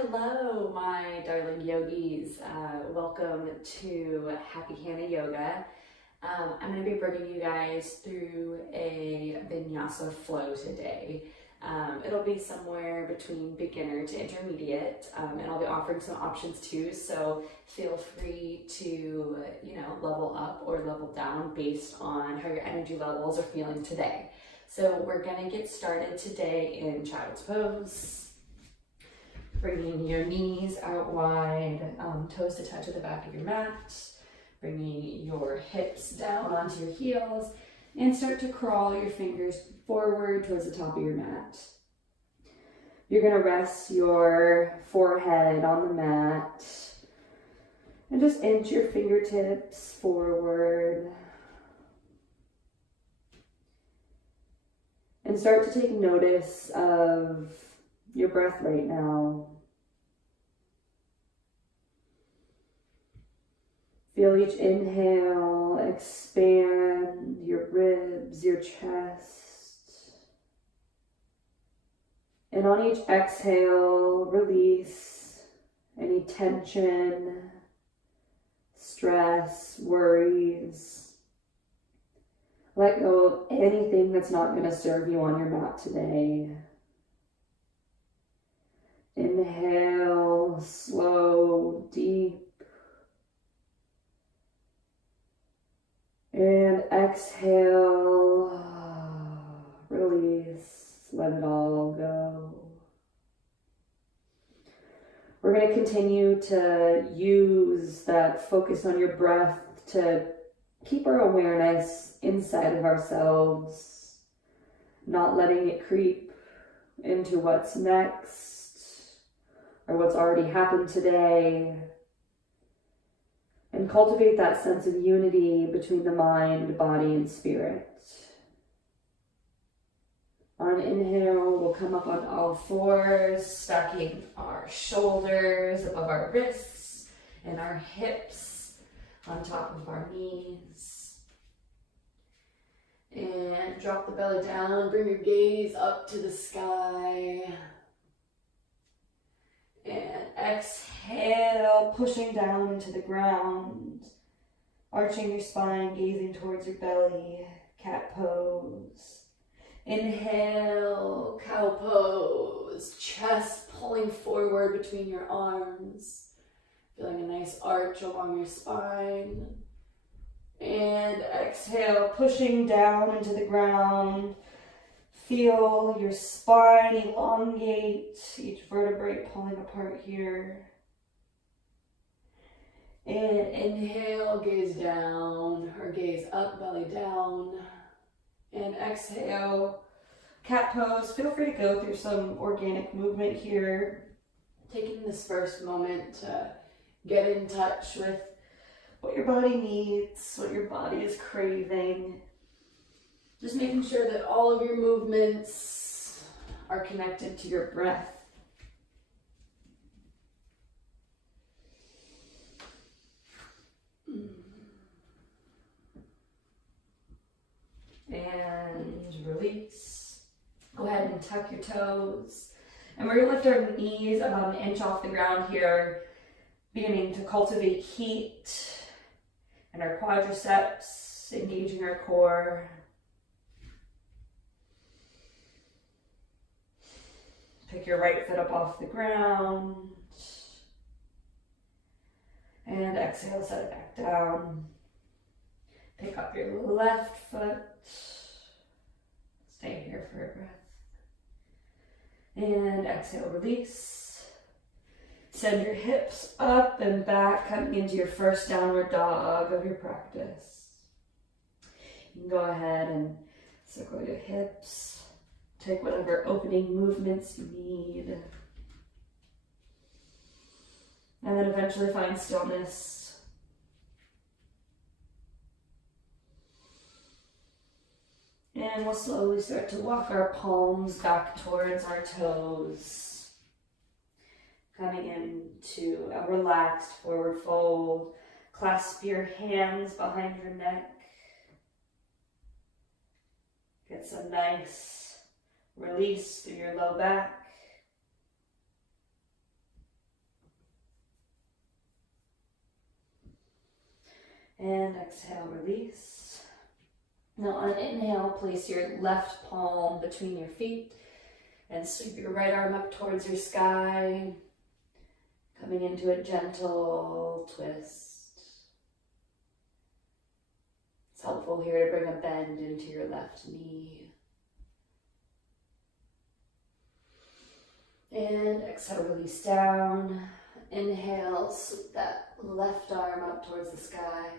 Hello, my darling yogis. Welcome to Happy Hannah Yoga. I'm going to be bringing you guys through a Vinyasa flow today. It'll be somewhere between beginner to intermediate, and I'll be offering some options too, so feel free to, level up or level down based on how your energy levels are feeling today. So we're going to get started today in Child's Pose. Bringing your knees out wide, toes to touch at the back of your mat. Bringing your hips down onto your heels and start to crawl your fingers forward towards the top of your mat. You're going to rest your forehead on the mat and just inch your fingertips forward. And start to take notice of your breath right now. Feel each inhale expand your ribs, your chest. And on each exhale, release any tension, stress, worries. Let go of anything that's not going to serve you on your mat today. Inhale, slow, deep. And exhale, release, let it all go. We're going to continue to use that focus on your breath to keep our awareness inside of ourselves, not letting it creep into what's next or what's already happened today. And cultivate that sense of unity between the mind, body, and spirit. On inhale, we'll come up on all fours, stacking our shoulders above our wrists and our hips on top of our knees. And drop the belly down, bring your gaze up to the sky. And exhale, pushing down into the ground, arching your spine, gazing towards your belly, cat pose. Inhale, cow pose, chest pulling forward between your arms, feeling a nice arch along your spine. And exhale, pushing down into the ground. Feel your spine elongate, each vertebrae pulling apart here. And inhale, gaze down, or gaze up, belly down. And exhale, cat pose. Feel free to go through some organic movement here. Taking this first moment to get in touch with what your body needs, what your body is craving. Just making sure that all of your movements are connected to your breath. And release. Go ahead and tuck your toes. And we're going to lift our knees about an inch off the ground here, beginning to cultivate heat in our quadriceps, engaging our core. Pick your right foot up off the ground. And exhale, set it back down. Pick up your left foot. Stay here for a breath. And exhale, release. Send your hips up and back, coming into your first downward dog of your practice. You can go ahead and circle your hips. Take whatever opening movements you need. And then eventually find stillness. And we'll slowly start to walk our palms back towards our toes. Coming into a relaxed forward fold. Clasp your hands behind your neck. Get some nice release through your low back. And exhale, release. Now on an inhale, place your left palm between your feet and sweep your right arm up towards your sky, coming into a gentle twist. It's helpful here to bring a bend into your left knee. And exhale, release down. Inhale, sweep that left arm up towards the sky.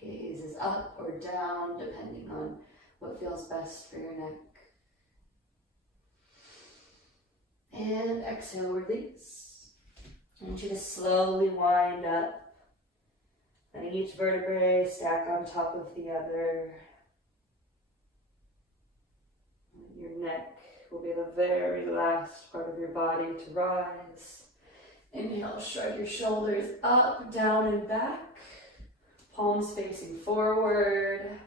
Gaze is up or down, depending on what feels best for your neck. And exhale, release. I want you to slowly wind up, letting each vertebrae stack on top of the other. Your neck will be the very last part of your body to rise. Inhale, shrug your shoulders up, down, and back. Palms facing forward.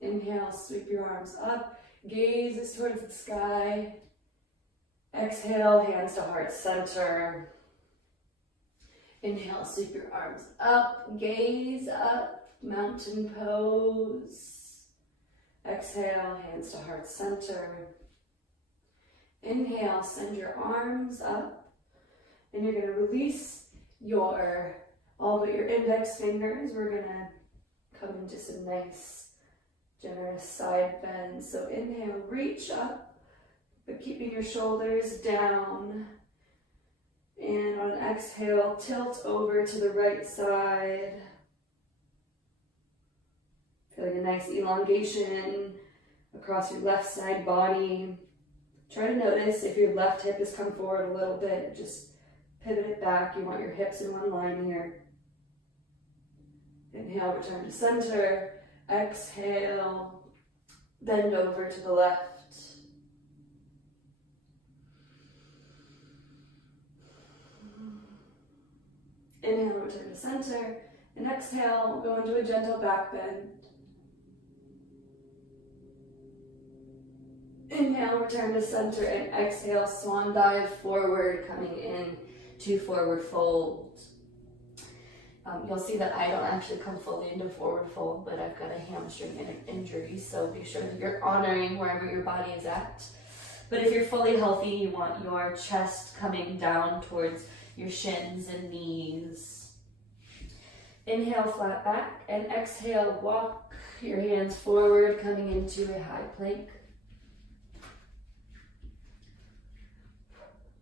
Inhale, sweep your arms up. Gaze is towards the sky. Exhale, hands to heart center. Inhale, sweep your arms up. Gaze up, mountain pose. Exhale, hands to heart center. Inhale, send your arms up. And you're going to release all but your index fingers. We're going to come into some nice, generous side bends. So inhale, reach up, but keeping your shoulders down. And on an exhale, tilt over to the right side. Feeling a nice elongation across your left side body. Try to notice if your left hip has come forward a little bit, just pivot it back. You want your hips in one line here. Inhale, return to center. Exhale, bend over to the left. Inhale, return to center. And exhale, go into a gentle back bend. Inhale, return to center, and exhale, swan dive forward, coming in to forward fold. You'll see that I don't actually come fully into forward fold, but I've got a hamstring injury, so be sure that you're honoring wherever your body is at. But if you're fully healthy, you want your chest coming down towards your shins and knees. Inhale, flat back, and exhale, walk your hands forward, coming into a high plank.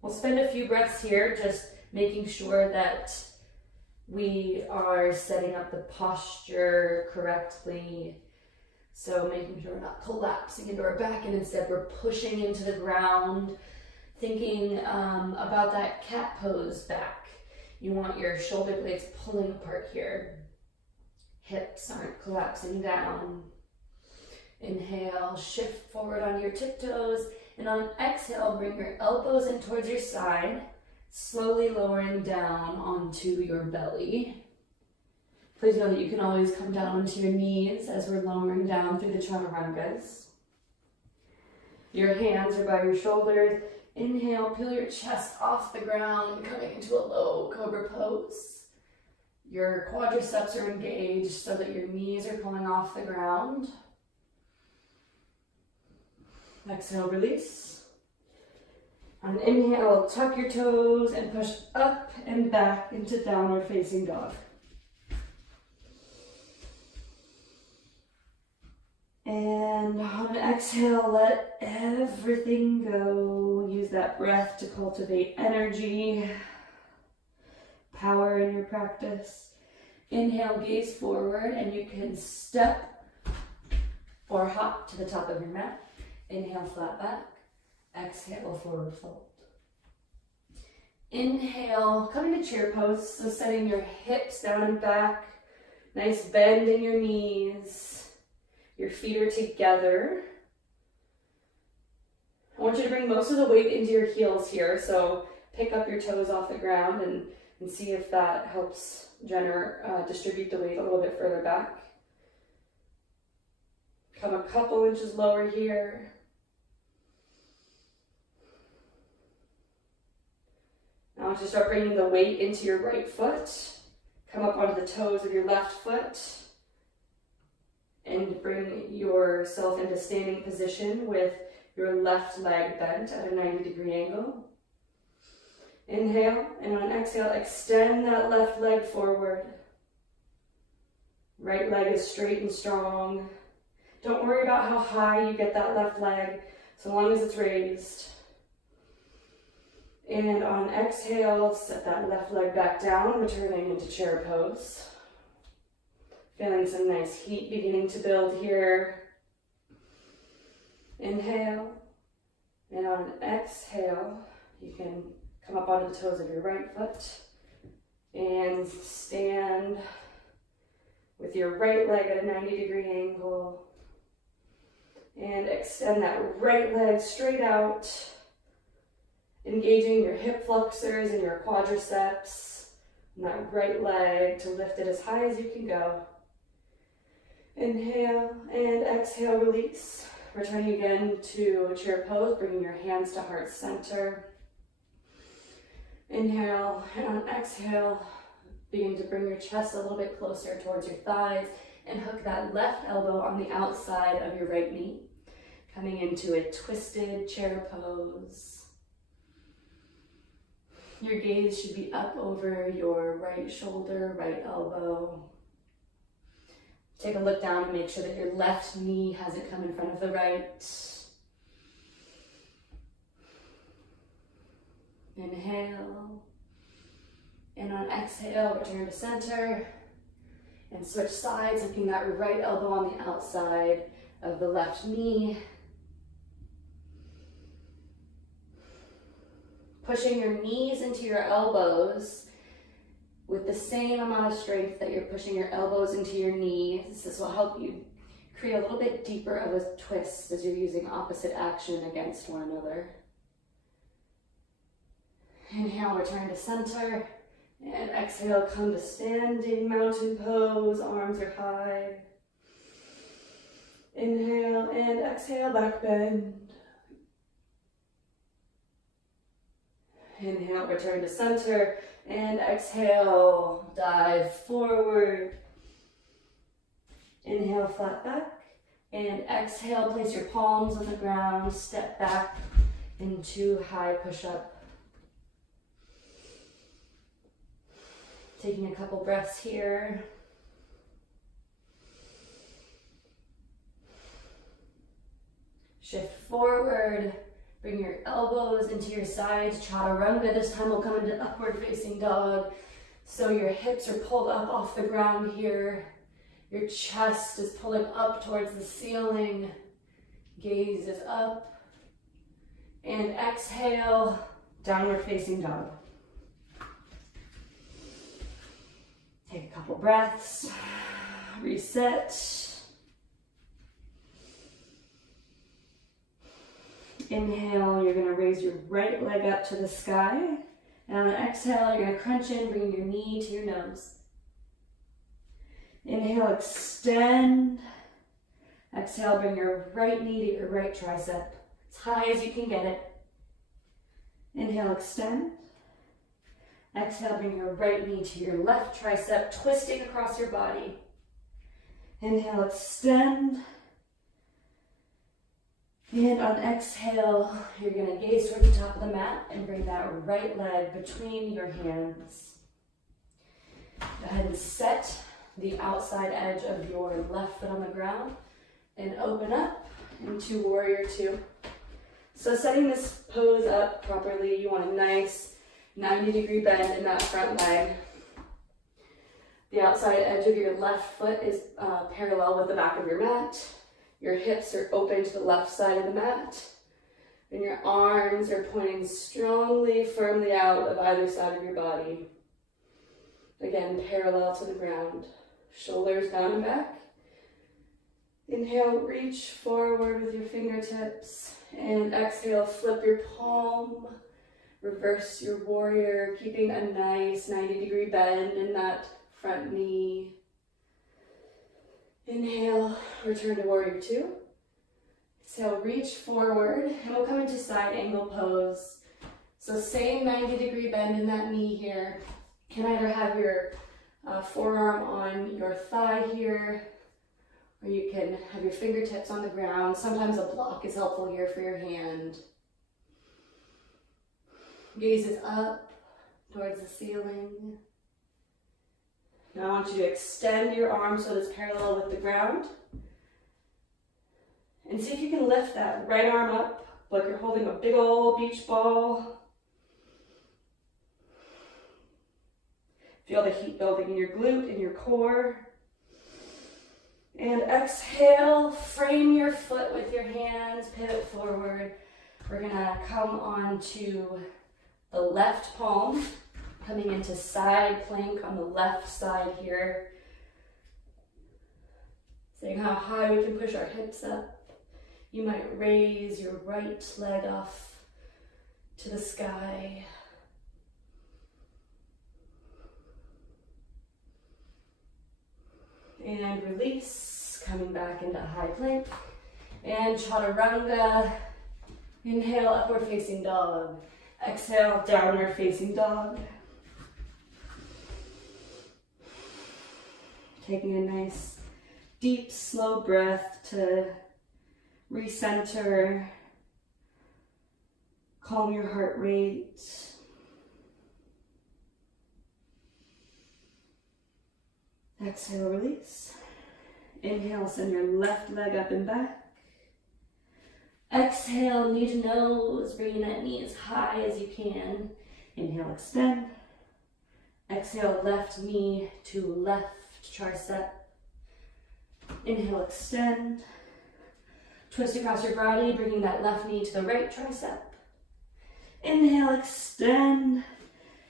We'll spend a few breaths here just making sure that we are setting up the posture correctly. So making sure we're not collapsing into our back, and instead we're pushing into the ground, thinking about that cat pose back. You want your shoulder blades pulling apart here. Hips aren't collapsing down. Inhale, shift forward on your tiptoes. And on exhale, bring your elbows in towards your side, slowly lowering down onto your belly. Please know that you can always come down onto your knees as we're lowering down through the chaturangas. Your hands are by your shoulders. Inhale, peel your chest off the ground, coming into a low cobra pose. Your quadriceps are engaged so that your knees are pulling off the ground. Exhale, release. On inhale, tuck your toes and push up and back into downward facing dog. And on exhale, let everything go. Use that breath to cultivate energy, power in your practice. Inhale, gaze forward, and you can step or hop to the top of your mat. Inhale, flat back. Exhale, forward fold. Inhale, come into chair pose. So setting your hips down and back. Nice bend in your knees. Your feet are together. I want you to bring most of the weight into your heels here. So pick up your toes off the ground and see if that helps distribute the weight a little bit further back. Come a couple inches lower here. Now want you to start bringing the weight into your right foot. Come up onto the toes of your left foot. And bring yourself into standing position with your left leg bent at a 90-degree angle. Inhale, and on exhale, extend that left leg forward. Right leg is straight and strong. Don't worry about how high you get that left leg, so long as it's raised. And on exhale, set that left leg back down, returning into chair pose. Feeling some nice heat beginning to build here. Inhale, and on exhale, you can come up onto the toes of your right foot and stand with your right leg at a 90-degree angle. And extend that right leg straight out, engaging your hip flexors and your quadriceps, and that right leg to lift it as high as you can go. Inhale and exhale, release. Returning again to a chair pose, bringing your hands to heart center. Inhale, and on exhale, begin to bring your chest a little bit closer towards your thighs and hook that left elbow on the outside of your right knee. Coming into a twisted chair pose. Your gaze should be up over your right shoulder, right elbow. Take a look down and make sure that your left knee hasn't come in front of the right. Inhale. And on exhale, return to center. And switch sides, looking that right elbow on the outside of the left knee. Pushing your knees into your elbows with the same amount of strength that you're pushing your elbows into your knees. This will help you create a little bit deeper of a twist as you're using opposite action against one another. Inhale, return to center. And exhale, come to standing mountain pose. Arms are high. Inhale and exhale, back bend. Inhale, return to center, and exhale, dive forward. Inhale, flat back, and exhale, place your palms on the ground, step back into high push-up. Taking a couple breaths here. Shift forward. Bring your elbows into your sides, chaturanga. This time we'll come into upward facing dog. So your hips are pulled up off the ground here. Your chest is pulling up towards the ceiling. Gaze is up. And exhale, downward facing dog. Take a couple breaths. Reset. Inhale, you're going to raise your right leg up to the sky. And on exhale, you're going to crunch in, bring your knee to your nose. Inhale, extend. Exhale, bring your right knee to your right tricep, as high as you can get it. Inhale, extend. Exhale, bring your right knee to your left tricep, twisting across your body. Inhale, extend. And on exhale, you're going to gaze toward the top of the mat and bring that right leg between your hands. Go ahead and set the outside edge of your left foot on the ground and open up into Warrior Two. So setting this pose up properly, you want a nice 90-degree bend in that front leg. The outside edge of your left foot is parallel with the back of your mat. Your hips are open to the left side of the mat, and your arms are pointing strongly, firmly out of either side of your body. Again, parallel to the ground. Shoulders down and back. Inhale, reach forward with your fingertips, and exhale, flip your palm, reverse your warrior, keeping a nice 90-degree bend in that front knee. Inhale, return to Warrior Two. Exhale, reach forward, and we'll come into side angle pose. So same 90-degree bend in that knee here. You can either have your forearm on your thigh here, or you can have your fingertips on the ground. Sometimes a block is helpful here for your hand. Gaze is up towards the ceiling. Now I want you to extend your arm so it's parallel with the ground. And see if you can lift that right arm up like you're holding a big old beach ball. Feel the heat building in your glute, in your core. And exhale, frame your foot with your hands, pivot forward. We're gonna come onto the left palm, coming into side plank on the left side here. Seeing how high we can push our hips up. You might raise your right leg off to the sky. And release, coming back into high plank. And chaturanga. Inhale, upward facing dog. Exhale, downward facing dog. Taking a nice, deep, slow breath to recenter, calm your heart rate. Exhale, release. Inhale, send your left leg up and back. Exhale, knee to nose, bringing that knee as high as you can. Inhale, extend. Exhale, left knee to left tricep. Inhale, extend. Twist across your body, bringing that left knee to the right tricep. Inhale, extend.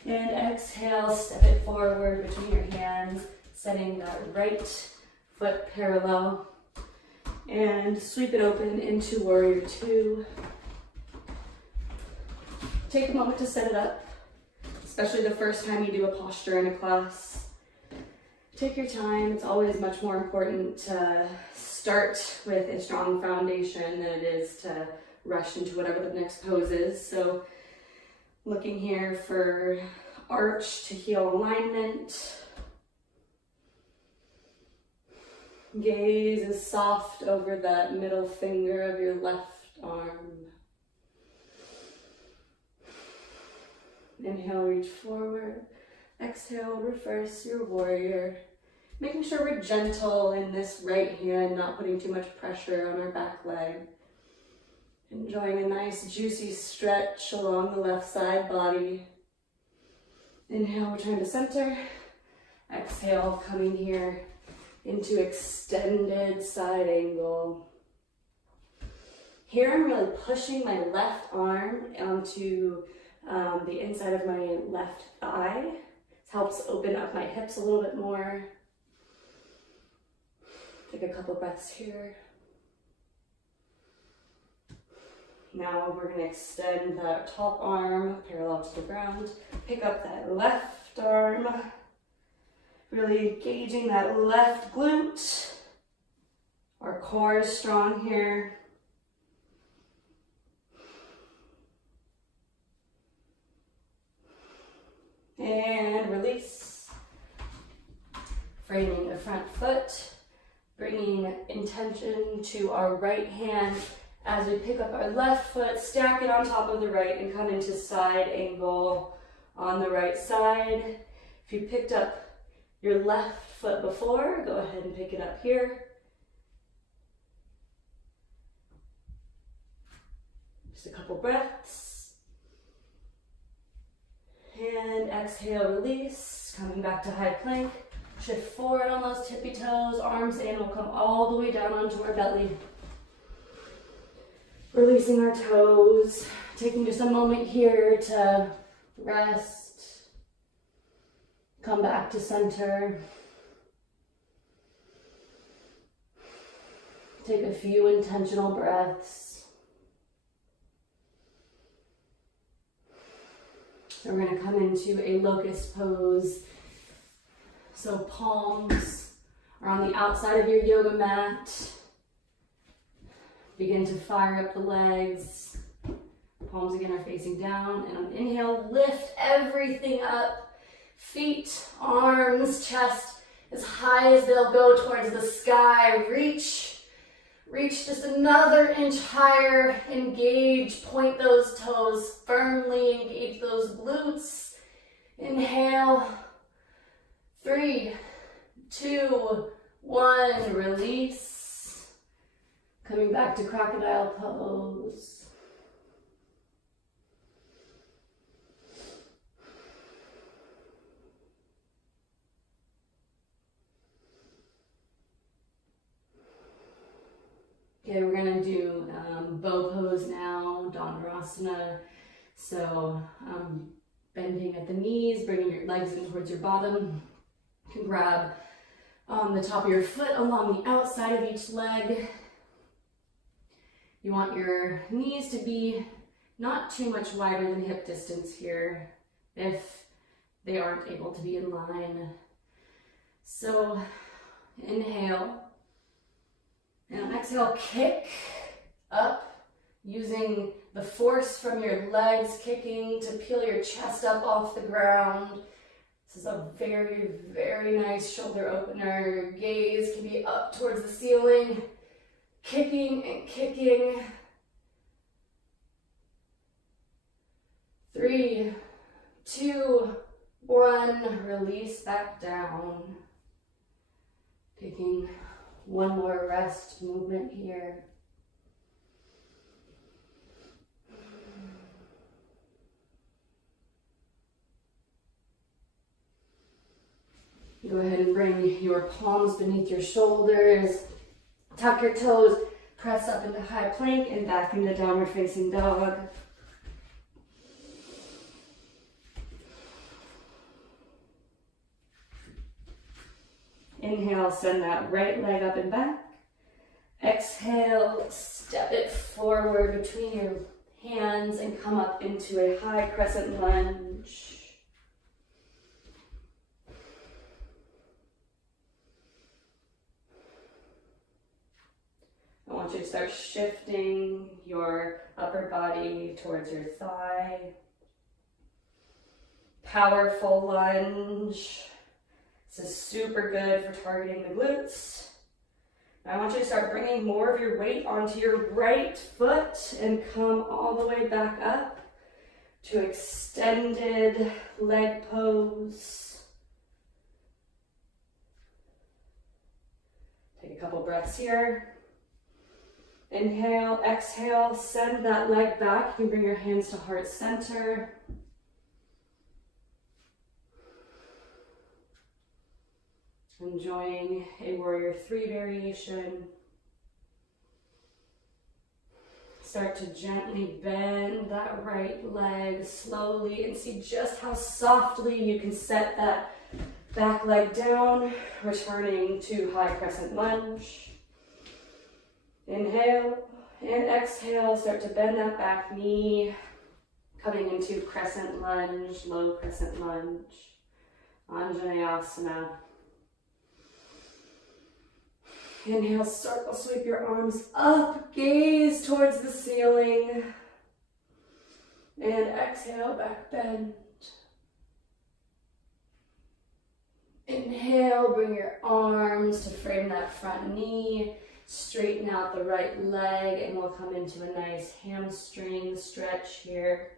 And exhale, step it forward between your hands, setting that right foot parallel. And sweep it open into warrior two. Take a moment to set it up, especially the first time you do a posture in a class. Take your time. It's always much more important to start with a strong foundation than it is to rush into whatever the next pose is. So looking here for arch to heel alignment. Gaze is soft over that middle finger of your left arm. Inhale, reach forward. Exhale, reverse your warrior. Making sure we're gentle in this right hand, not putting too much pressure on our back leg. Enjoying a nice juicy stretch along the left side body. Inhale, return to center. Exhale, coming here into extended side angle. Here I'm really pushing my left arm onto the inside of my left thigh. This helps open up my hips a little bit more. Take a couple breaths here. Now we're gonna extend that top arm parallel to the ground. Pick up that left arm. Really engaging that left glute. Our core is strong here. And release. Framing the front foot. Bringing intention to our right hand as we pick up our left foot, stack it on top of the right and come into side angle on the right side. If you picked up your left foot before, go ahead and pick it up here. Just a couple breaths. And exhale, release, coming back to high plank. Shift forward on those tippy toes, arms in, we'll come all the way down onto our belly. Releasing our toes, taking just a moment here to rest. Come back to center. Take a few intentional breaths. So we're going to come into a locust pose. So palms are on the outside of your yoga mat. Begin to fire up the legs. palms again are facing down. And on inhale, lift everything up. Feet, arms, chest as high as they'll go towards the sky. Reach just another inch higher. Engage, point those toes firmly. Engage those glutes. Inhale. 3, 2, 1. Release. Coming back to crocodile pose. Okay, we're gonna do bow pose now, Dhanurasana. So bending at the knees, bringing your legs in towards your bottom. You can grab the top of your foot along the outside of each leg. You want your knees to be not too much wider than hip distance here if they aren't able to be in line. So inhale. And on exhale, kick up using the force from your legs kicking to peel your chest up off the ground. This is a very, very nice shoulder opener. Your gaze can be up towards the ceiling, kicking and kicking. 3, 2, 1, release back down. Taking one more rest movement here. Go ahead and bring your palms beneath your shoulders. Tuck your toes, press up into high plank and back into downward facing dog. Inhale, send that right leg up and back. Exhale, step it forward between your hands and come up into a high crescent lunge. I want you to start shifting your upper body towards your thigh. Powerful lunge. This is super good for targeting the glutes. I want you to start bringing more of your weight onto your right foot and come all the way back up to extended leg pose. Take a couple breaths here. Inhale, exhale, send that leg back. You can bring your hands to heart center. Enjoying a warrior 3 variation. Start to gently bend that right leg slowly and see just how softly you can set that back leg down, returning to high crescent lunge. Inhale and exhale, start to bend that back knee, coming into crescent lunge, low crescent lunge, Anjaneyasana. Inhale, circle sweep your arms up, gaze towards the ceiling. And exhale, back bend. Inhale, bring your arms to frame that front knee. Straighten out the right leg and we'll come into a nice hamstring stretch here.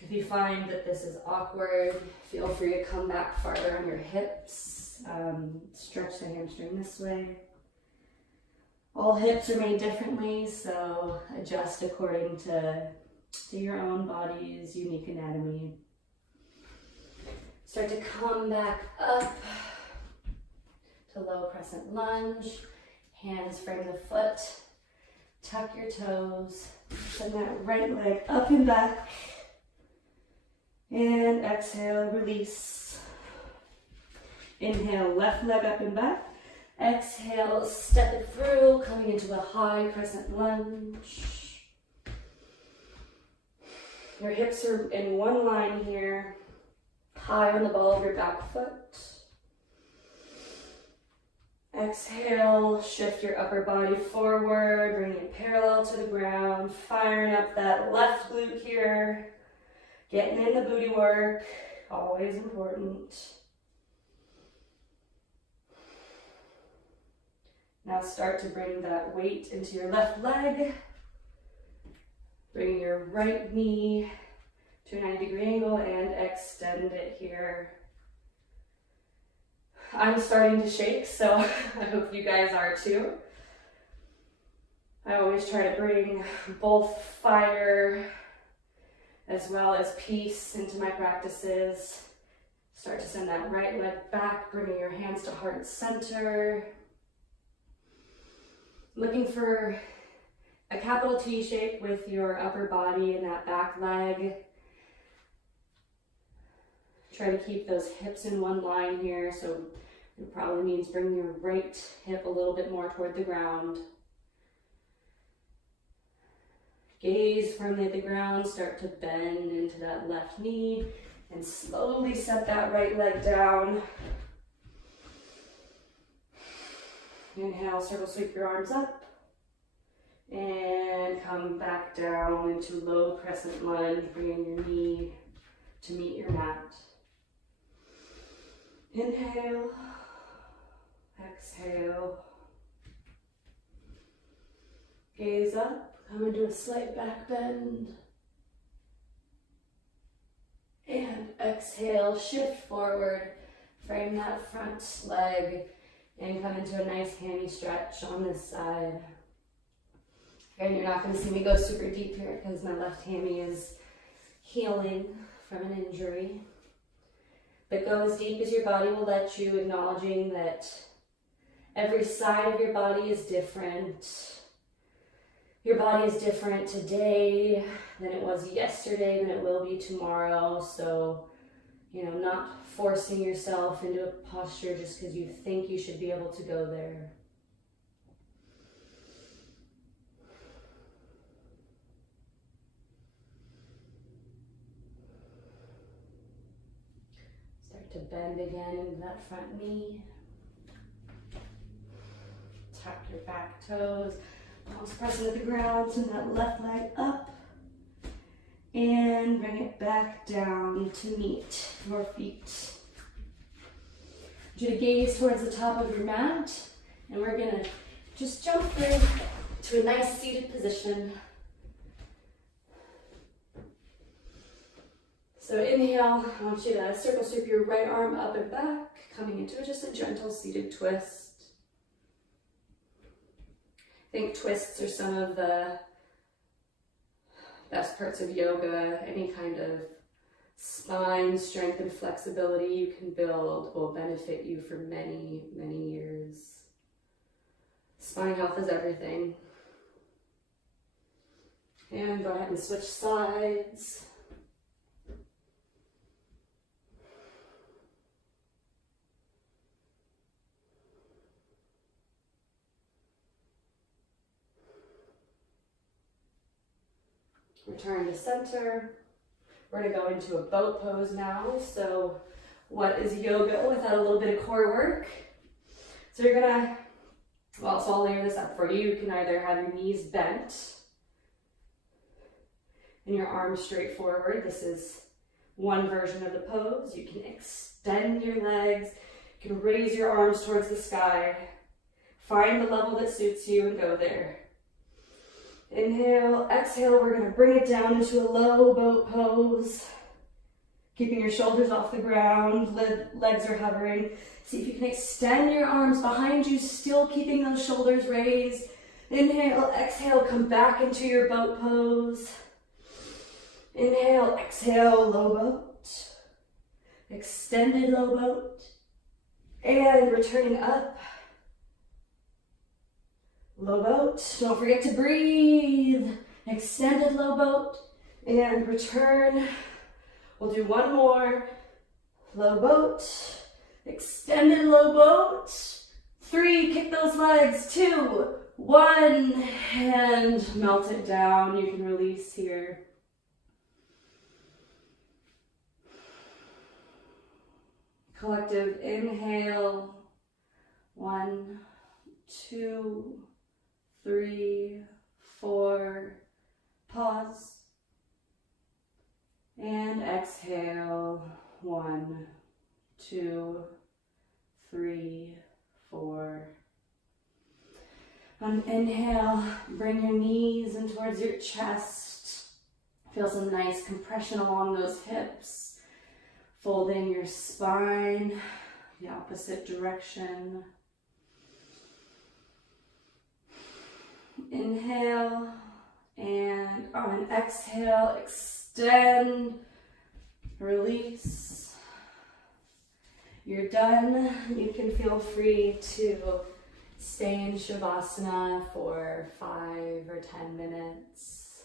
If you find that this is awkward, feel free to come back farther on your hips. Stretch the hamstring this way. All hips are made differently, so adjust according to your own body's unique anatomy. Start to come back up to low crescent lunge. Hands frame the foot. Tuck your toes. Send that right leg up and back. And exhale, release. Inhale, left leg up and back. Exhale, step it through, coming into a high crescent lunge. Your hips are in one line here, high on the ball of your back foot. Exhale, shift your upper body forward, bringing it parallel to the ground, firing up that left glute here, getting in the booty work, always important. Now start to bring that weight into your left leg, bringing your right knee to a 90-degree angle and extend it here. I'm starting to shake, so I hope you guys are too. I always try to bring both fire as well as peace into my practices. Start to send that right leg back, bringing your hands to heart center. Looking for a capital T shape with your upper body and that back leg. Try to keep those hips in one line here, so it probably means bringing your right hip a little bit more toward the ground. Gaze firmly at the ground, start to bend into that left knee, and slowly set that right leg down. Inhale, circle sweep your arms up, and come back down into low crescent lunge, bringing your knee to meet your mat. Inhale, exhale, gaze up, come into a slight back bend, and exhale, shift forward, frame that front leg, and come into a nice hammy stretch on this side. And you're not going to see me go super deep here because my left hammy is healing from an injury. But go as deep as your body will let you, acknowledging that every side of your body is different. Your body is different today than it was yesterday, than it will be tomorrow. So, not forcing yourself into a posture just because you think you should be able to go there. To bend again into that front knee. Tuck your back toes. Palms pressing to the ground. Send that left leg up. And bring it back down to meet your feet. I want you to gaze towards the top of your mat. And we're going to just jump through to a nice seated position. So inhale, I want you to circle sweep your right arm up and back, coming into just a gentle seated twist. I think twists are some of the best parts of yoga. Any kind of spine strength and flexibility you can build will benefit you for many, many years. Spine health is everything. And go ahead and switch sides. Return to center. We're going to go into a boat pose now. So what is yoga without a little bit of core work? So you're going to, so I'll layer this up for you. You can either have your knees bent and your arms straight forward. This is one version of the pose. You can extend your legs. You can raise your arms towards the sky. Find the level that suits you and go there. Inhale, exhale, we're going to bring it down into a low boat pose. Keeping your shoulders off the ground, legs are hovering. See if you can extend your arms behind you, still keeping those shoulders raised. Inhale, exhale, come back into your boat pose. Inhale, exhale, low boat. Extended low boat. And returning up. Low boat, don't forget to breathe. Extended low boat and return. We'll do one more. Low boat, extended low boat. 3, kick those legs. 2, 1, and melt it down. You can release here. Collective inhale. 1, 2, 3, 4. Pause. And exhale. 1, 2, 3, 4. On inhale, bring your knees in towards your chest. Feel some nice compression along those hips. Folding your spine the opposite direction. Inhale, and on an exhale, extend, release. You're done. You can feel free to stay in Shavasana for 5 or 10 minutes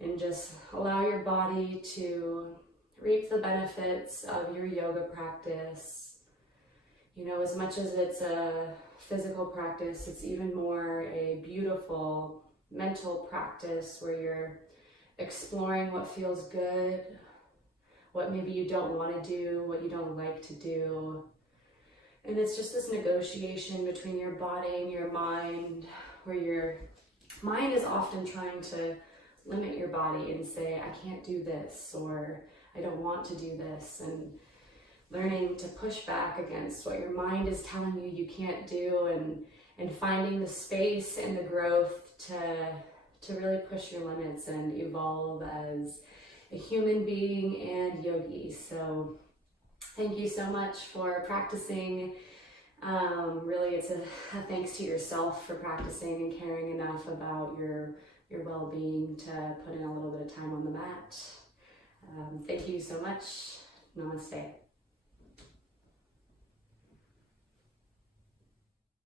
and just allow your body to reap the benefits of your yoga practice. You know, as much as it's a physical practice, it's even more a beautiful mental practice where you're exploring what feels good, what maybe you don't want to do, what you don't like to do. And it's just this negotiation between your body and your mind, where your mind is often trying to limit your body and say, I can't do this, or I don't want to do this, and learning to push back against what your mind is telling you you can't do, and finding the space and the growth to really push your limits and evolve as a human being and yogi. So thank you so much for practicing. Really, it's a thanks to yourself for practicing and caring enough about your well-being to put in a little bit of time on the mat. Thank you so much. Namaste.